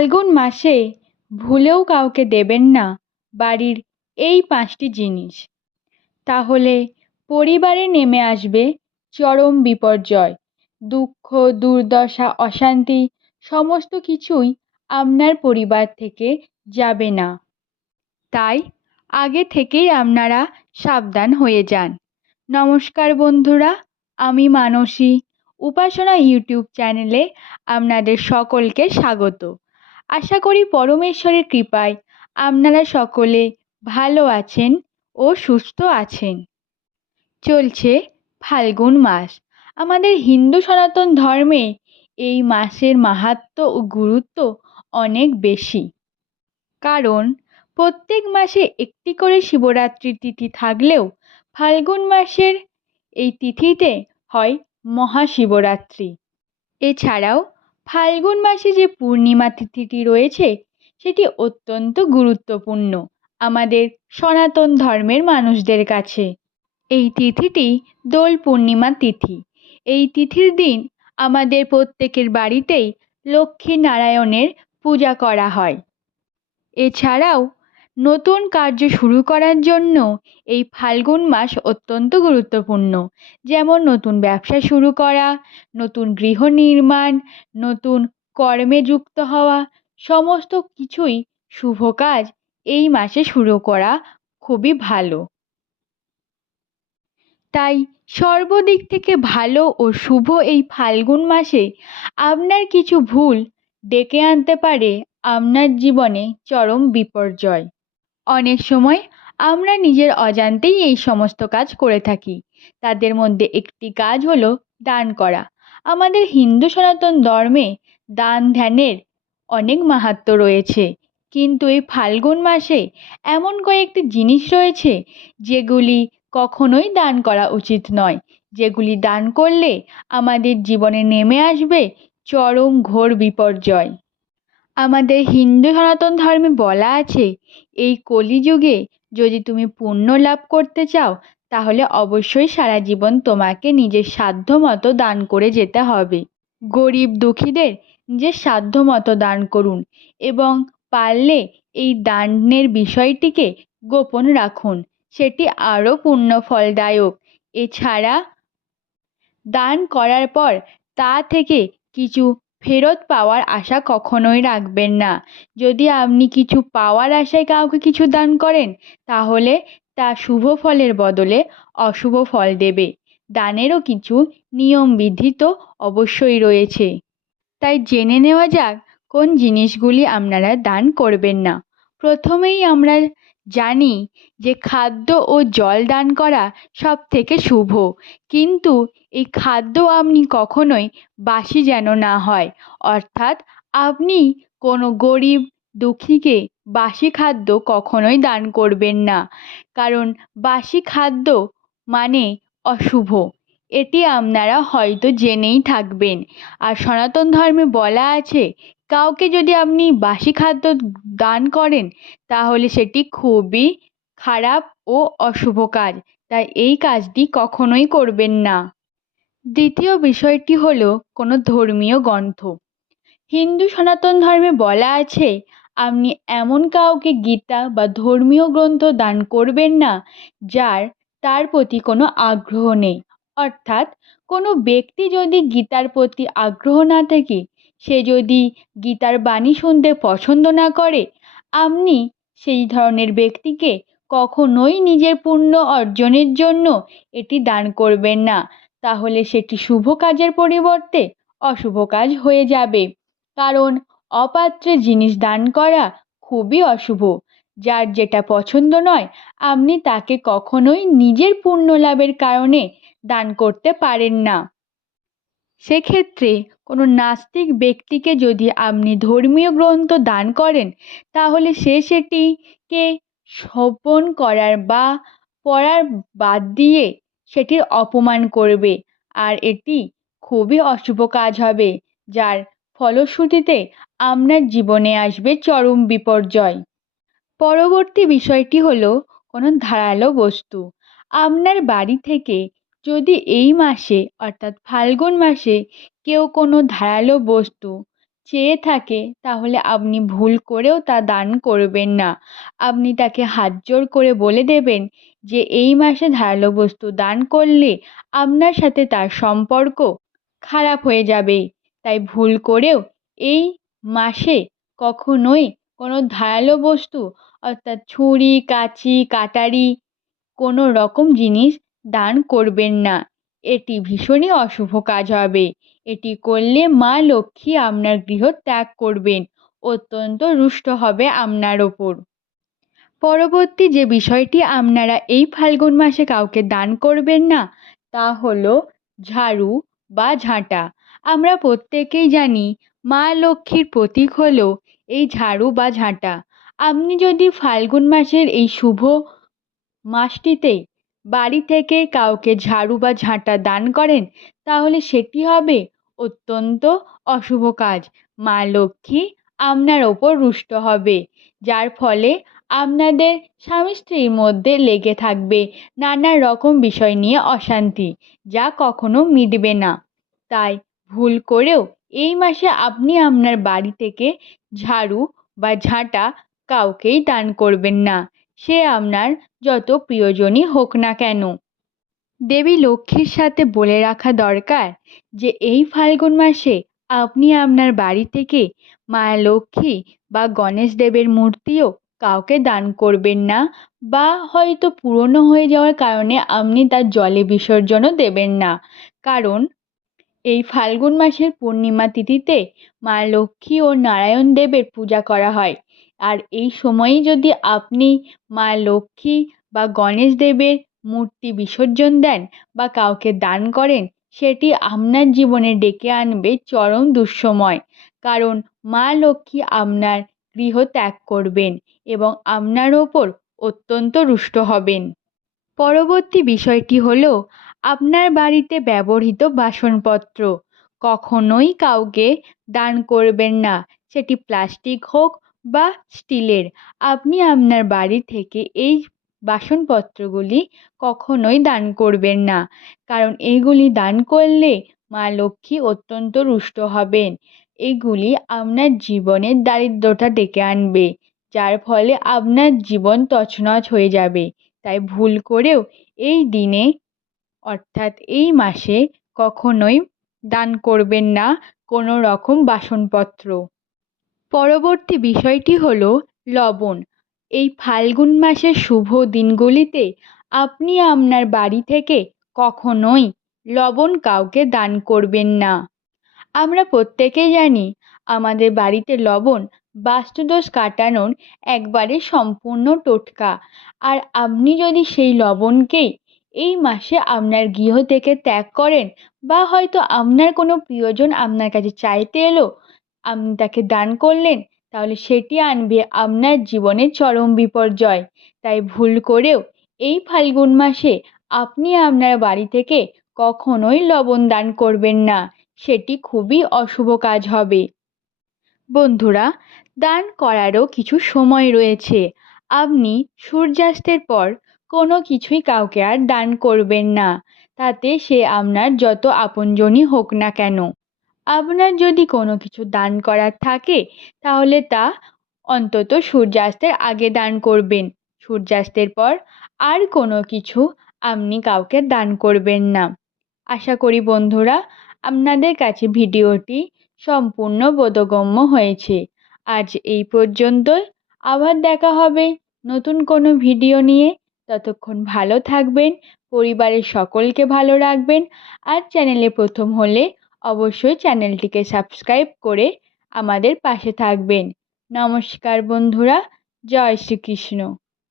ফাল্গুন মাসে ভুলেও কাউকে দেবেন না বাড়ির এই পাঁচটি জিনিস। তাহলে পরিবারে নেমে আসবে চরম বিপর্যয়, দুঃখ, দুর্দশা, অশান্তি, সমস্ত কিছুই আপনার পরিবার থেকে যাবে না। তাই আগে থেকেই আপনারা সাবধান হয়ে যান। নমস্কার বন্ধুরা, আমি মানসী। উপাসনা ইউটিউব চ্যানেলে আপনাদের সকলকে স্বাগত। আশা করি পরমেশ্বরের কৃপায় আপনারা সকলে ভালো আছেন ও সুস্থ আছেন। চলছে ফাল্গুন মাস। আমাদের হিন্দু সনাতন ধর্মে এই মাসের মাহাত্ম্য ও গুরুত্ব অনেক বেশি। কারণ প্রত্যেক মাসে একটি করে শিবরাত্রির তিথি থাকলেও ফাল্গুন মাসের এই তিথিতে হয় মহাশিবরাত্রি। এছাড়াও ফাল্গুন মাসে যে পূর্ণিমা তিথিটি রয়েছে, সেটি অত্যন্ত গুরুত্বপূর্ণ আমাদের সনাতন ধর্মের মানুষদের কাছে। এই তিথিটি দোল পূর্ণিমা তিথি। এই তিথির দিন আমাদের প্রত্যেকের বাড়িতেই লক্ষ্মী নারায়ণের পূজা করা হয়। এছাড়াও নতুন কার্য শুরু করার জন্য এই ফাল্গুন মাস অত্যন্ত গুরুত্বপূর্ণ। যেমন নতুন ব্যবসা শুরু করা, নতুন গৃহ নির্মাণ, নতুন কর্মে যুক্ত হওয়া, সমস্ত কিছুই শুভ কাজ এই মাসে শুরু করা খুবই ভালো। তাই সর্বদিক থেকে ভালো ও শুভ এই ফাল্গুন মাসে আপনার কিছু ভুল ডেকে আনতে পারে আপনার জীবনে চরম বিপর্যয়। অনেক সময় আমরা নিজের অজান্তেই এই সমস্ত কাজ করে থাকি। তাদের মধ্যে একটি কাজ হলো দান করা। আমাদের হিন্দু সনাতন ধর্মে দান ধ্যানের অনেক মাহাত্ম্য রয়েছে। কিন্তু এই ফাল্গুন মাসে এমন কয়েকটি জিনিস রয়েছে যেগুলি কখনোই দান করা উচিত নয়। যেগুলি দান করলে আমাদের জীবনে নেমে আসবে চরম ঘোর বিপর্যয়। আমাদের হিন্দু সনাতন ধর্মে বলা আছে, এই কলিযুগে যদি তুমি পুণ্য লাভ করতে চাও, তাহলে অবশ্যই সারা জীবন তোমাকে নিজের সাধ্য মতো দান করে যেতে হবে। গরিব দুঃখীদের নিজের সাধ্য মতো দান করুন এবং পারলে এই দানের বিষয়টিকে গোপন রাখুন। সেটি আরও পুণ্য ফলদায়ক এছাড়া দান করার পর তা থেকে কিছু ফেরত পাওয়ার আশা কখনোই রাখবেন না। যদি আপনি কিছু পাওয়ার আশায় কাউকে কিছু দান করেন, তাহলে তা শুভ ফলের বদলে অশুভ ফল দেবে। দানেরও কিছু নিয়ম বিধি তো অবশ্যই রয়েছে। তাই জেনে নেওয়া যাক, কোন জিনিসগুলি আপনারা দান করবেন না। প্রথমেই আমরা জানি যে খাদ্য ও জল দান করা সব থেকে শুভ। কিন্তু এই খাদ্য আপনি কখনোই বাসি যেন না হয়। অর্থাৎ আপনি কোনো গরিব, দুঃখীকে বাসি খাদ্য কখনোই দান করবেন না। কারণ বাসি খাদ্য মানে অশুভ। এটি আপনারা হয়তো জেনেই থাকবেন। আর সনাতন ধর্মে বলা আছে কাউকে যদি আপনি বাসি খাদ্য দান করেন, তাহলে সেটি খুবই খারাপ ও অশুভ কাজ। তাই এই কাজটি কখনোই করবেন না। দ্বিতীয় বিষয়টি হলো কোনো ধর্মীয় গ্রন্থ। হিন্দু সনাতন ধর্মে বলা আছে, আপনি এমন কাউকে গীতা বা ধর্মীয় গ্রন্থ দান করবেন না, যার, তার প্রতি কোনো আগ্রহ নেই। অর্থাৎ কোনো ব্যক্তি যদি গীতার প্রতি আগ্রহ না থাকে সে যদি গীতার বাণী শুনতে পছন্দ না করে, আপনি সেই ধরনের ব্যক্তিকে কখনোই নিজের পুণ্য অর্জনের জন্য এটি দান করবেন না। তাহলে সেটি শুভ কাজের পরিবর্তে অশুভ কাজ হয়ে যাবে। কারণ অপাত্রে জিনিস দান করা খুবই অশুভ। যার যেটা পছন্দ নয়, আপনি তাকে কখনোই নিজের পুণ্য লাভের কারণে দান করতে পারেন না। সেক্ষেত্রে কোনো নাস্তিক ব্যক্তিকে যদি আপনি ধর্মীয় গ্রন্থ দান করেন, তাহলে সে সেটিকে শ্রবণ করার বা পড়ার বাদ দিয়ে সেটির অপমান করবে আর এটি খুবই অশুভ কাজ হবে, যার ফলশ্রুতিতে আপনার জীবনে আসবে চরম বিপর্যয়। পরবর্তী বিষয়টি হলো কোনো ধারালো বস্তু। আপনার বাড়ি থেকে যদি এই মাসে, অর্থাৎ ফাল্গুন মাসে, কেউ কোনো ধারালো বস্তু চেয়ে থাকে, তাহলে আপনি ভুল করেও তা দান করবেন না। আপনি তাকে হাত জোর করে বলে দেবেন যে, এই মাসে ধারালো বস্তু দান করলে আপনার সাথে তার সম্পর্ক খারাপ হয়ে যাবে। তাই ভুল করেও এই মাসে কখনোই কোনো ধারালো বস্তু, অর্থাৎ ছুরি, কাঁচি, কাটারি, কোনো রকম জিনিস দান করবেন না। এটি ভীষণই অশুভ কাজ হবে। এটি করলে মা লক্ষ্মী আপনার গৃহ ত্যাগ করবেন। অত্যন্ত রুষ্ট হবে আপনার ওপর। পরবর্তী যে বিষয়টি আপনারা এই ফাল্গুন মাসে কাউকে দান করবেন না, তা হলো ঝাড়ু বা ঝাঁটা। আমরা প্রত্যেকেই জানি মা লক্ষ্মীর প্রতীক হলো এই ঝাড়ু বা ঝাঁটা। আপনি যদি ফাল্গুন মাসের এই শুভ মাসটিতে বাড়ি থেকে কাউকে ঝাড়ু বা ঝাঁটা দান করেন, তাহলে সেটি হবে অত্যন্ত অশুভ কাজ। মা লক্ষ্মী আপনার ওপর রুষ্ট হবে, যার ফলে আপনাদের স্বামী স্ত্রীর মধ্যে লেগে থাকবে নানা রকম বিষয় নিয়ে অশান্তি, যা কখনো মিটবে না। তাই ভুল করেও এই মাসে আপনি আপনার বাড়ি থেকে ঝাড়ু বা ঝাঁটা কাউকেই দান করবেন না। সে আপনার যত প্রিয়জনই হোক না কেন। দেবী লক্ষ্মীর সাথে বলে রাখা দরকার যে, এই ফাল্গুন মাসে আপনি আপনার বাড়ি থেকে মা লক্ষ্মী বা গণেশ দেবের মূর্তিও কাউকে দান করবেন না বা হয়তো পুরনো হয়ে যাওয়ার কারণে আপনি তার জলে বিসর্জনও দেবেন না। কারণ এই ফাল্গুন মাসের পূর্ণিমা তিথিতে মা লক্ষ্মী ও নারায়ণ দেবের পূজা করা হয়। আর এই সময়ে যদি আপনি মা লক্ষ্মী বা গণেশ দেবের মূর্তি বিসর্জন দেন বা কাউকে দান করেন, সেটি আপনার জীবনে ডেকে আনবে চরম দুঃসময়। কারণ মা লক্ষ্মী আপনার গৃহ ত্যাগ করবেন এবং আপনার ওপর অত্যন্ত রুষ্ট হবেন। পরবর্তী বিষয়টি হল আপনার বাড়িতে ব্যবহৃত বাসনপত্র। কখনোই কাউকে দান করবেন না। সেটি প্লাস্টিক হোক বা স্টিলের। আপনি আপনার বাড়ি থেকে এই বাসনপত্রগুলি কখনোই দান করবেন না। কারণ এইগুলি দান করলে মা লক্ষ্মী অত্যন্ত রুষ্ট হবেন। এগুলি আপনার জীবনের দারিদ্রতা ডেকে আনবে, যার ফলে আপনার জীবন তছনছ হয়ে যাবে। তাই ভুল করেও এই দিনে, অর্থাৎ এই মাসে কখনোই দান করবেন না কোনো রকম বাসনপত্র। পরবর্তী বিষয়টি হলো লবণ। এই ফাল্গুন মাসের শুভ দিনগুলিতে আপনি আপনার বাড়ি থেকে কখনোই লবণ কাউকে দান করবেন না। আমরা প্রত্যেকেই জানি আমাদের বাড়িতে লবণ বাস্তুদোষ কাটানোর একবারে সম্পূর্ণ টোটকা। আর আপনি যদি সেই লবণকেই এই মাসে আপনার গৃহ থেকে ত্যাগ করেন বা হয়তো আপনার কোনো প্রিয়জন আপনার কাছে চাইতে এলো আপনি তাকে দান করলেন, তাহলে সেটি আনবে আপনার জীবনে চরম বিপর্যয়। তাই ভুল করেও এই ফাল্গুন মাসে আপনি আপনার বাড়ি থেকে কখনোই লবণ দান করবেন না। সেটি খুবই অশুভ কাজ হবে। বন্ধুরা, দান করারও কিছু সময় রয়েছে। আপনি সূর্যাস্তের পর কোনো কিছুই কাউকে আর দান করবেন না। তাতে সে আপনার যত আপনজনই হোক না কেন। আপনার যদি কোনো কিছু দান করার থাকে, তাহলে তা অন্তত সূর্যাস্তের আগে দান করবেন। সূর্যাস্তের পর আর কোনো কিছু আপনি কাউকে দান করবেন না। আশা করি বন্ধুরা, আপনাদের কাছে ভিডিওটি সম্পূর্ণ বোধগম্য হয়েছে। আজ এই পর্যন্তই। আবার দেখা হবে নতুন কোনো ভিডিও নিয়ে। ততক্ষণ ভালো থাকবেন, পরিবারের সকলকে ভালো রাখবেন, আর চ্যানেলে প্রথম হলে অবশ্যই চ্যানেলটিকে সাবস্ক্রাইব করে আমাদের পাশে থাকবেন। নমস্কার বন্ধুরা জয় শ্রীকৃষ্ণ।